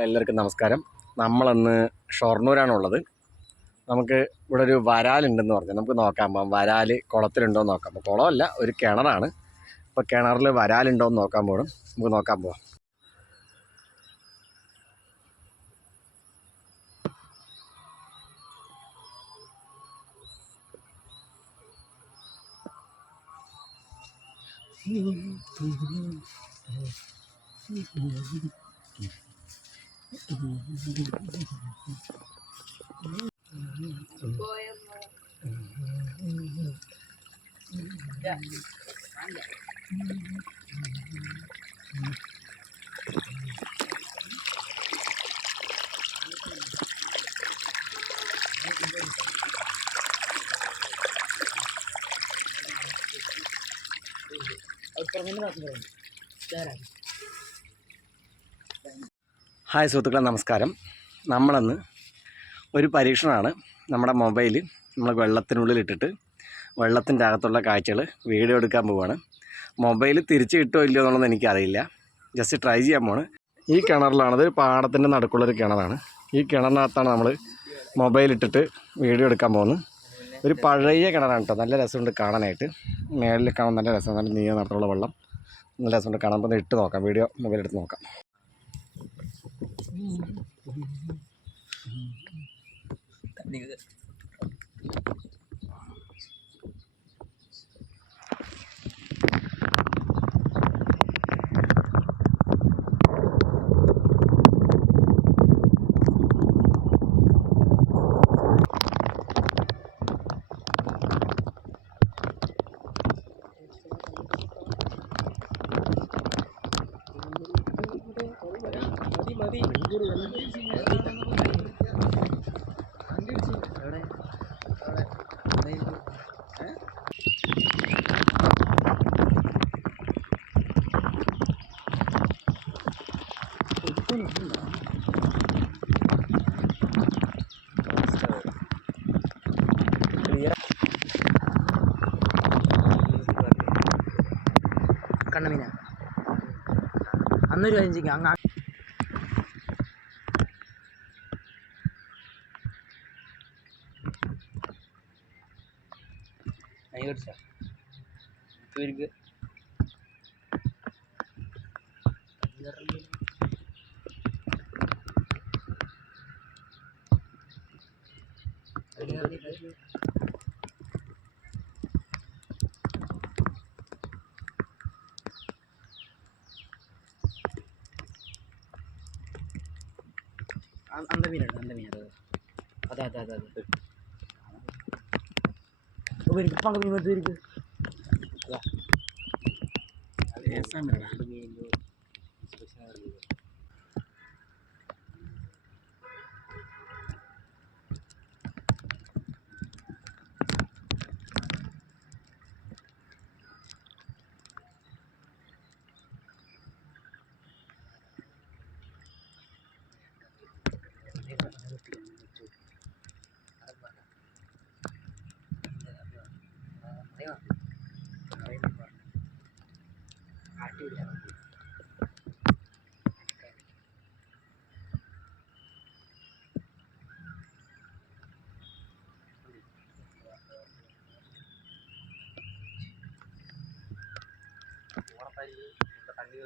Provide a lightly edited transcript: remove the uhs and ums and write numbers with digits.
എല്ലാവർക്കും നമസ്കാരം. നമ്മളന്ന് ഷൊർണൂരാണുള്ളത്. നമുക്ക് ഇവിടെ ഒരു വരാലുണ്ടെന്ന് പറഞ്ഞു. നമുക്ക് നോക്കാൻ പോകാം, വരാൽ കുളത്തിലുണ്ടോ എന്ന് നോക്കാം. കുളമല്ല, ഒരു കിണറാണ്. അപ്പോൾ കിണറിൽ വരാലുണ്ടോ എന്ന് നോക്കാൻ പോകണം. നമുക്ക് നോക്കാൻ പോവാം. ഹായ് സുഹൃത്തുക്കളെ, നമസ്കാരം. നമ്മളന്ന് ഒരു പരീക്ഷണമാണ്. നമ്മുടെ മൊബൈൽ നമ്മൾ വെള്ളത്തിനുള്ളിൽ ഇട്ടിട്ട് വെള്ളത്തിൻ്റെ അകത്തുള്ള കാഴ്ചകൾ വീഡിയോ എടുക്കാൻ പോവുകയാണ്. മൊബൈൽ തിരിച്ച് കിട്ടുമോ ഇല്ലയോ എന്നുള്ളത് എനിക്കറിയില്ല. ജസ്റ്റ് ട്രൈ ചെയ്യാൻ പോവാണ്. ഈ കിണറിലാണത്, പാടത്തിൻ്റെ നടുക്കുള്ളൊരു കിണറാണ്. ഈ കിണറിനകത്താണ് നമ്മൾ മൊബൈൽ ഇട്ടിട്ട് വീഡിയോ എടുക്കാൻ പോകുന്നത്. ഒരു പഴയ കിണറാണ് കേട്ടോ. നല്ല രസമുണ്ട് കാണാനായിട്ട്. മേളിൽ കാണാൻ നല്ല രസം, നല്ല നീല നിറത്തിലുള്ള വെള്ളം, നല്ല രസമുണ്ട് കാണാൻ. അപ്പോൾ ഇട്ട് നോക്കാം, വീഡിയോ മൊബൈൽ എടുത്ത് നോക്കാം. കണ്ണമീന അന്നൊരു അഞ്ചിക്ക് അങ്ങ് அந்த மீன் அது அதான் இருக்கு. பங்க மீன் வந்து இருக்கு. തണ്ണി